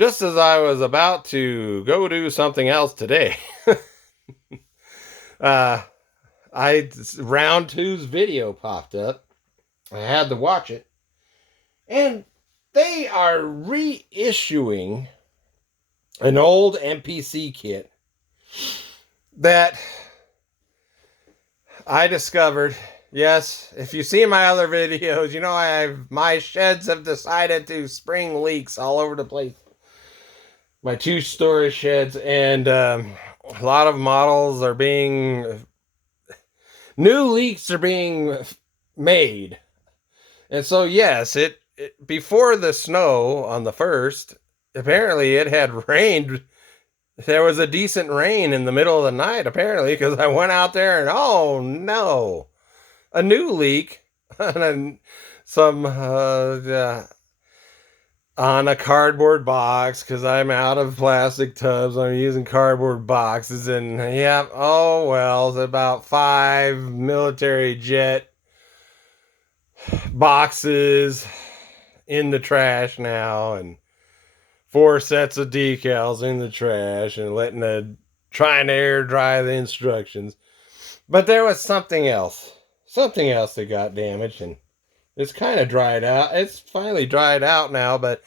Just as I was about to go do something else today, uh, round two's video popped up. I had to watch it, and they are reissuing an old MPC kit that I discovered. Yes, if you see my other videos, you know my sheds have decided to spring leaks all over the place. My two-story sheds, and a lot of models are being new leaks are being made. And so yes, it before the snow on the first, apparently it had rained. There was a decent rain in the middle of the night, apparently, because I went out there and oh no, a new leak and some on a cardboard box, because I'm out of plastic tubs. I'm using cardboard boxes, and yeah, oh well, it's about 5 military jet boxes in the trash now, and 4 sets of decals in the trash, and trying to air dry the instructions. But there was something else that got damaged, and it's kind of dried out. It's finally dried out now, but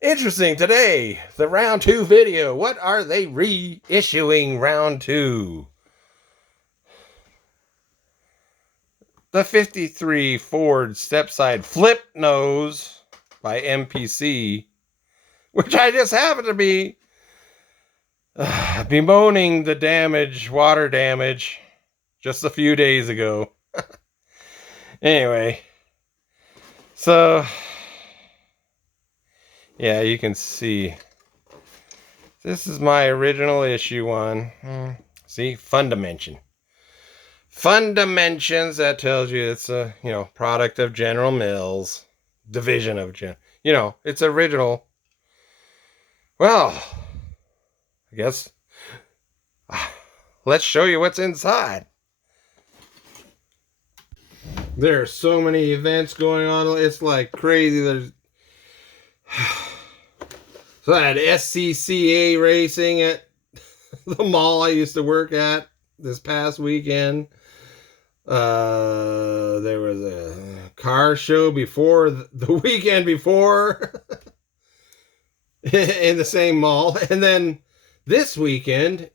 interesting today, the round 2 video. What are they reissuing round 2? The 53 Ford Stepside Flip Nose by MPC, which I just happen to be bemoaning the damage, water damage, just a few days ago. Anyway, so yeah, you can see this is my original issue one. See, Fundimension. Fundimensions, that tells you it's a, product of General Mills, division of it's original. Well, I guess let's show you what's inside. There are so many events going on. It's like crazy. There's so I had SCCA racing at the mall I used to work at this past weekend. There was a car show before the weekend before in the same mall, and then this weekend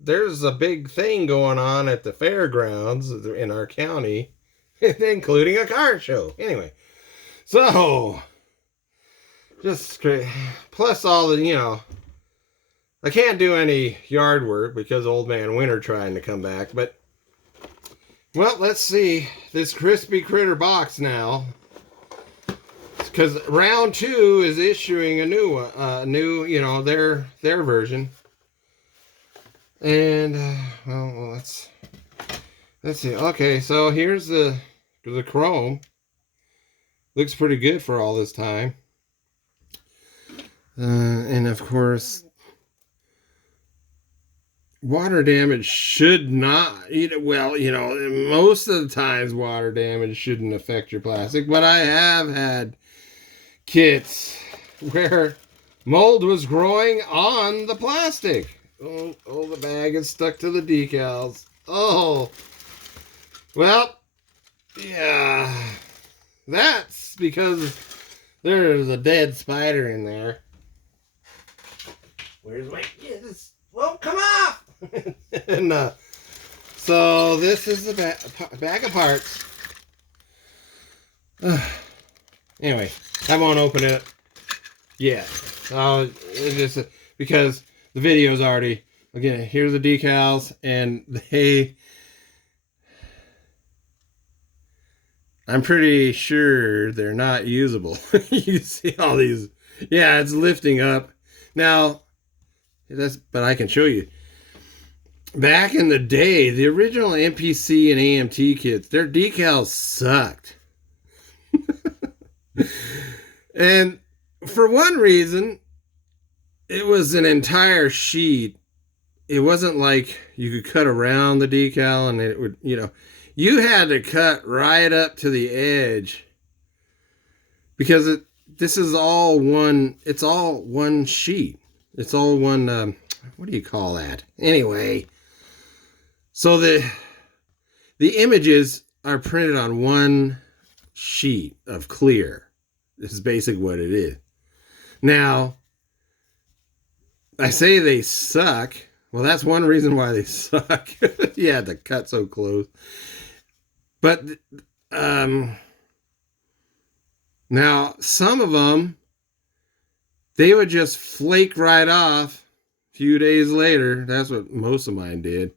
there's a big thing going on at the fairgrounds in our county, including a car show. Anyway, so just great. Plus all the I can't do any yard work because old man winter trying to come back, but well, let's see this crispy critter box now, because round 2 is issuing a new one, their version. And well, let's see. Okay, so here's the chrome. Looks pretty good for all this time. And of course, water damage should not, most of the times water damage shouldn't affect your plastic, but I have had kits where mold was growing on the plastic. Oh, the bag is stuck to the decals. Oh, well, yeah, that's because there's a dead spider in there. Where's my... Yes, well, come off! And so this is the bag of parts. Anyway, I won't open it yet. It's just because the video's already... Again, here's the decals, and I'm pretty sure they're not usable. You see all these... Yeah, it's lifting up. Now... but I can show you. Back in the day, the original MPC and AMT kits, their decals sucked. And for one reason, it was an entire sheet. It wasn't like you could cut around the decal and it would, you had to cut right up to the edge because this is all one, it's all one sheet. It's all one, what do you call that? Anyway, so the images are printed on one sheet of clear. This is basically what it is. Now, I say they suck. Well, that's one reason why they suck. You had to cut so close. But now, some of them, they would just flake right off a few days later. That's what most of mine did.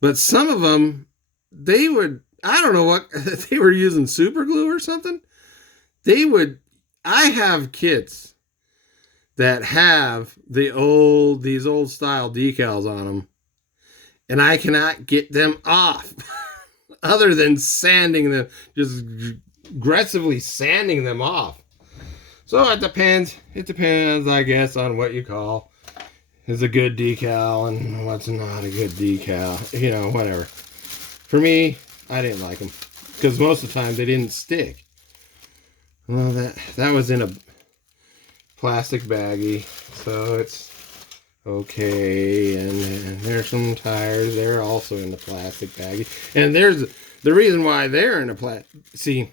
But some of them, they would, I don't know what, they were using super glue or something. I have kits that have these old style decals on them, and I cannot get them off other than sanding them, just aggressively sanding them off. So it depends, I guess, on what you call is a good decal and what's not a good decal, you know, whatever. For me, I didn't like them because most of the time they didn't stick. Well, that was in a plastic baggie, so it's okay. And there's some tires. They're also in the plastic baggie. And there's the reason why they're in a plastic. See,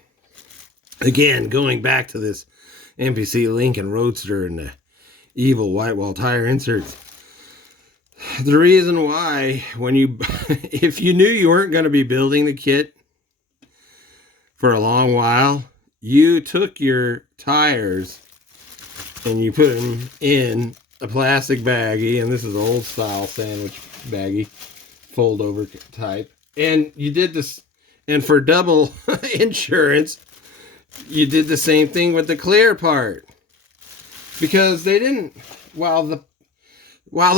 again, going back to this MPC Lincoln Roadster and the evil white wall tire inserts. The reason why, if you knew you weren't going to be building the kit for a long while, you took your tires and you put them in a plastic baggie, and this is old style sandwich baggie, fold over type, and you did this, and for double insurance, you did the same thing with the clear part, because they didn't, while the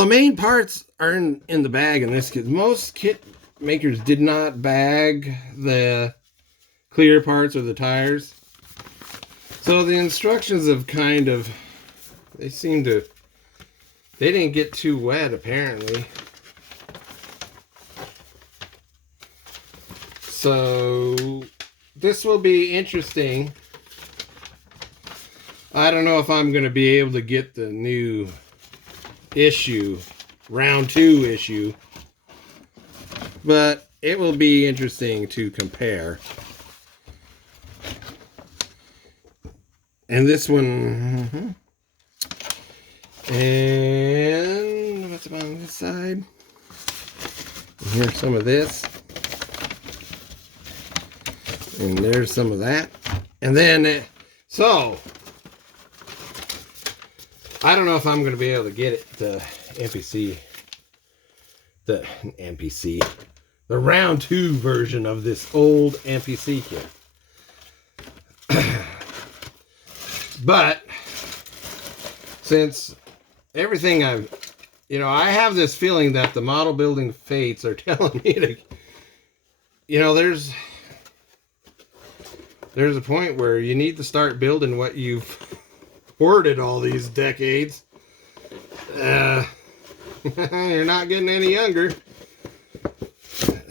main parts are in the bag in this kit, most kit makers did not bag the clear parts or the tires. So the instructions have kind of, they didn't get too wet apparently. So this will be interesting. I don't know if I'm going to be able to get the new issue, round 2 issue, but it will be interesting to compare. And this one, and what's on this side? And here's some of this, and there's some of that, and then so I don't know if I'm going to be able to get it to the round 2 version of this old MPC kit. But since everything I have this feeling that the model building fates are telling me to, there's a point where you need to start building what you've hoarded all these decades. You're not getting any younger.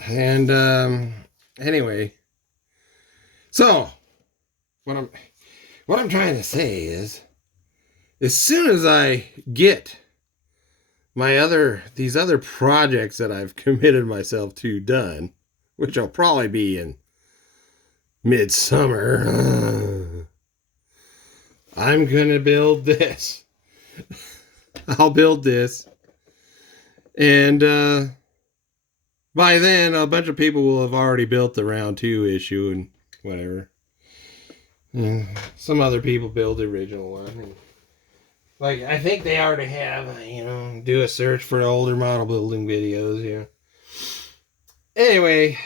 And anyway, so what I'm trying to say is, as soon as I get these other projects that I've committed myself to done, which will probably be in midsummer, I'm gonna build this. I'll build this, and by then a bunch of people will have already built the round 2 issue and whatever. Some other people build the original one. And, like, I think they already have, do a search for older model building videos, Anyway,